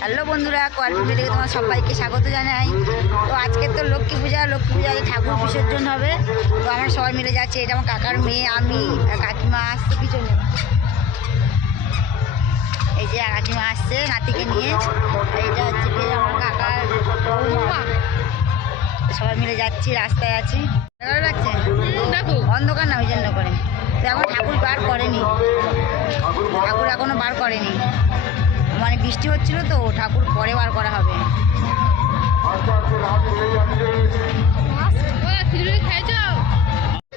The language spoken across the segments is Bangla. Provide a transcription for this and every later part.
হ্যালো বন্ধুরা কোয়ালিটি থেকে তোমার সবাইকে স্বাগত জানাই। তো আজকে তো লক্ষ্মী পূজা লক্ষ্মী পূজায় ঠাকুর বিসর্জন হবে। তো আমরা সবাই মিলে যাচ্ছি এটা আমার কাকার মেয়ে আমি কাকিমা আসছে পিছনে। এই যে কাকিমা আসছে নাতিকে নিয়ে। এটা হচ্ছে কি আমার কাকার সবাই মিলে যাচ্ছি রাস্তায় আছি। ভালো লাগছে? অন্ধকার না ওই জন্য করে। তো এখন ঠাকুর বার করেনি। ঠাকুর এখনও বার করেনি। মানে বৃষ্টি হচ্ছিল তো, ঠাকুর পরে বার করা হবে।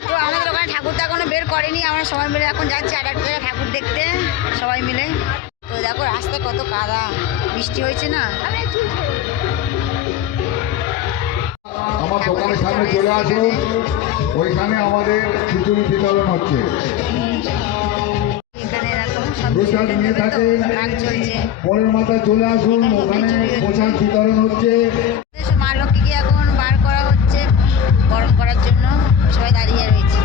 তো আমাদের ওখানে ঠাকুর তো এখনও বের করেনি, আমরা সবাই মিলে এখন যাচ্ছি আর একটা ঠাকুর দেখতে, সবাই মিলে। তো দেখো রাস্তায় কত কাদা, বৃষ্টি হয়েছে না? আমার দোকানের সামনে চলে আসুন, ওইখানে আমাদের খিচুড়ি বিতরণ হচ্ছে। প্রসাদ নিয়ে থাকে। রাগ চলছে। পরের মাথায় চলে আসুন ওখানে প্রসাদ বিতরণ হচ্ছে। মা লক্ষ্মীকে এখন বার করা হচ্ছে গরম করার জন্য। সবাই দাঁড়িয়ে রয়েছে।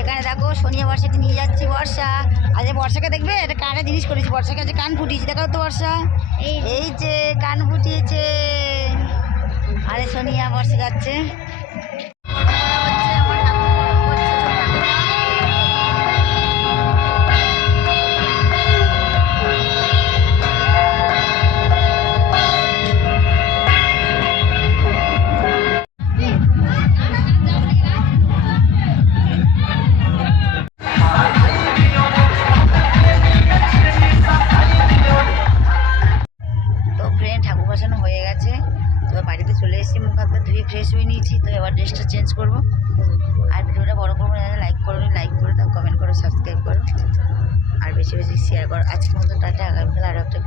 এখানে দেখো সোনিয়া বর্ষাকে নিয়ে যাচ্ছি বর্ষা। আজ বর্ষাকে দেখবে? এটা কানে জিনিস করেছি? বর্ষাকে আজ কান ফুটিয়েছি। দেখো তো বর্ষা। এই যে কান ফুটিয়েছে। আরে সোনিয়া বর্ষা যাচ্ছে। চলে এসেছি মুখ হাত ধুয়ে ফ্রেশ হয়ে নিয়েছি, তো এবার ড্রেসটা চেঞ্জ করব। আর ভিডিওটা বড় করব না লাইক করো লাইক করে দাও কমেন্ট করো সাবস্ক্রাইব করো। আর বেশি বেশি শেয়ার করো। আজকের মতো টাটা, আগামীকাল আরও একটা